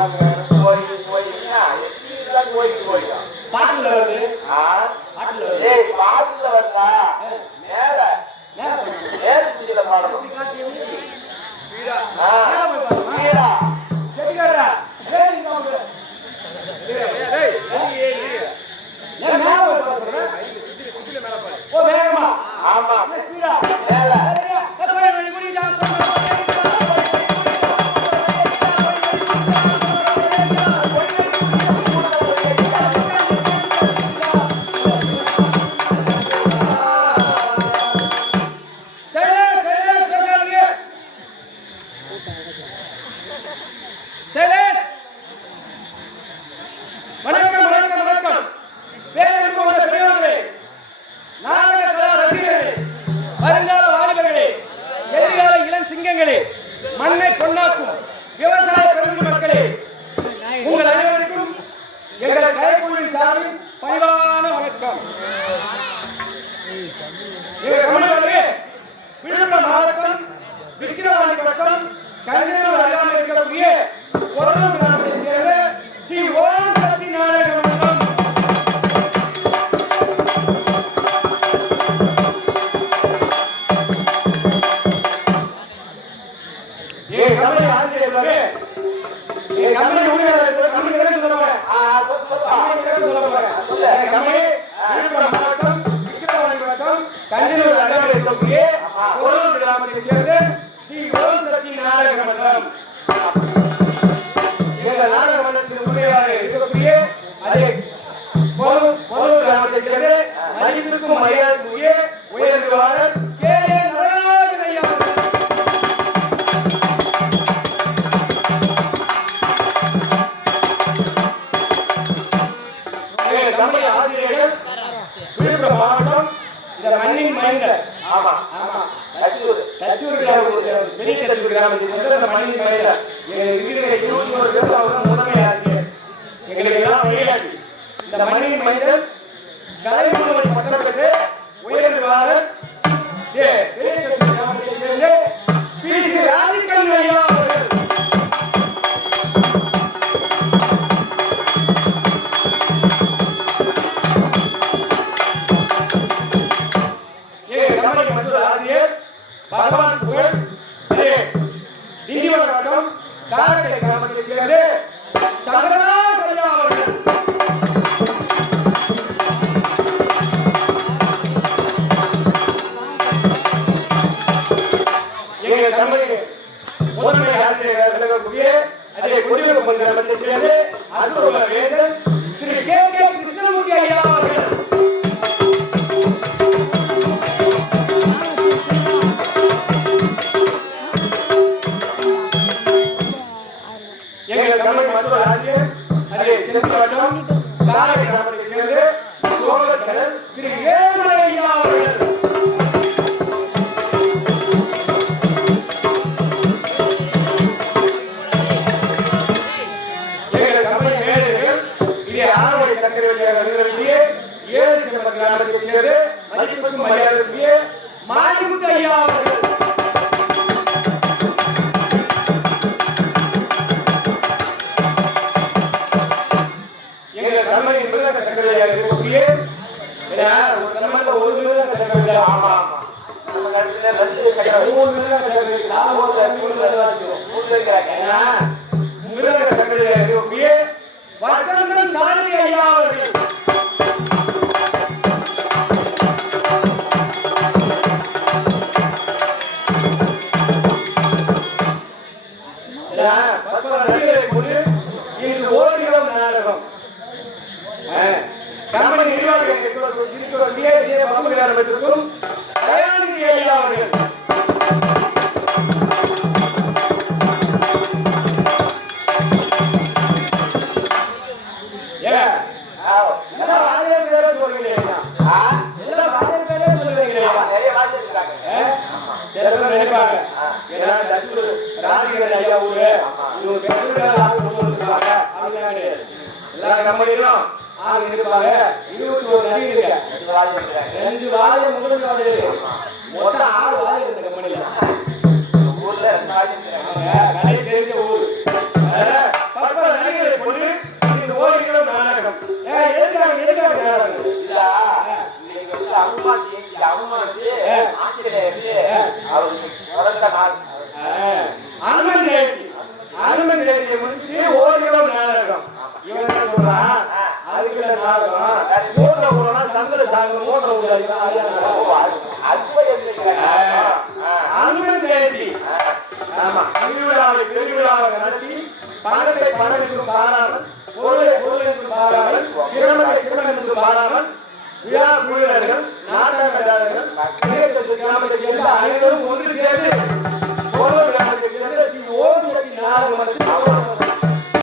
பாட்டுல வருது பாட்டுல வருது பாட்டுல வருதா மேல மேல பாடணும் மண்ணை பொன்னாக்கும் விவசாய பெருமை மக்களே, உங்கள் அனைவருக்கும் எங்கள் கலைக்குழுவின் சார்பில் பணிவான வணக்கம். விழுப்புரம் மாவட்டம் விக்கிரவாண்டி வட்டம் கஞ்சனூர் அருகாமையில் இருக்கக்கூடிய கொரோனா கிராமத்தைச் சேர்ந்த ஸ்ரீ ஓம் சக்தி நாடக மன்றம். கஞ்சனூர் அருகாமையில் இருக்கக்கூடிய கொரோனா கிராமத்தைச் சேர்ந்த ஸ்ரீ ஓம் சக்தி நாடக மன்றம். எங்கள் நாடக மன்றத்தின் உண்மையாக இருக்கக்கூடிய அதே கொரோனா கிராமத்தைச் சேர்ந்த மதிப்பிற்கும் மரியாதைக்குரிய உயர்வாளர் கே நடராஜன் ஐயா. தமிழ் ஆசிரியர்கள் விழுப்புரம் மாவட்டம் இந்த மண்ணின் மைந்தர். ஆமா ஆமா தச்சூர் கிராமத்தில் பெரிய தச்சூர் கிராமத்தில் சேர்ந்த இந்த மண்ணின் மைந்தர். இருக்கிற 21 பேர் அவர் முதன்மை ஆசிரியர். எங்களுக்கு எல்லாம் வழிகாட்டி இந்த மண்ணின் மைந்தர் கலைக்குழுவை பட்டம் பெற்று உயர்வாளர் பெரிய தச்சூர் கிராமத்தைச் சேர்ந்த பி.சி. ராதிகன் ஐயா அவர்கள். ஆசிரியர் பகவான் புகழ் திண்டிவனம் வட்டம் காரட்டை கிராமத்தைச் சேர்ந்த சங்கரதாஸ் ஐயா அவர்கள். எங்கள் தமிழுக்கு முதன்மை ஆசிரியர் விளங்கக்கூடிய அதே குடியுரிமை கிராமத்தைச் சேர்ந்த அசுர வேதன் திரு கே கிருஷ்ணமூர்த்தி ஐயா அவர்கள். எங்கள் தமிழ் மருத்துவ ஆசிரியர் அதே சிறப்பாட்டம் காரை கிராமத்தைச் சேர்ந்து சோழர்கள் திரு ஏமலை ஐயா அவர்கள். எங்கள் தமிழ் மேடைகள் இதே ஆரோக்கிய சக்கரை வழியாக வருகிற 7 சிறப்பு கிராமத்தைச் சேர்ந்து மதிப்புக்கும் மரியாதைக்குரிய மாரிமுத்து ஐயா அவர்கள். வசந்தம் சாரதி ஐயா அவர்கள். ஓடுகிறோம் நாடகம் கம்பெனி நிர்வாகிகளுக்கும் தயாநிதி ஐயா அவர்கள். ராதிகன் ஐயா ஊரு எல்லா கம்பெனிகளும் ஆள் இருப்பாங்க. 21 நடி இருக்கு. 2 வாழைய முதல் வாழை மொத்தம் 6 வாழை இருக்கு கம்பெனில. ஊர்ல 2 வாழை கலை தெரிஞ்ச ஊர். அம்மாச்சி எங்க அவமானத்து ஆசிரியருக்கு அவருக்கு பிறந்த நாள் அனுமன் ஜெயந்தி அனுமன் ஜெயந்தியை முடிச்சு ஓடிடும் நாடகம் இவன் என்ன சொல்றான் அதுக்குள்ள நாடகம் மூட்டை போனா சந்திர சாகரம் மூட்டை விடாது அனுமன் ஜெயந்தி ஆமா திருவிழாவை நடத்தி பணத்தை பணம் என்று பாராமல் பொருளை பொருள் என்று பாராமல் சிரமத்தை சிரமம் என்று பாராமல் விழா குழுவினர்கள் நாட்டங்கள் கிராமத்தை சேர்ந்த அனைவரும் ஒன்று சேர்ந்து ஓம் சக்தி நாடகம்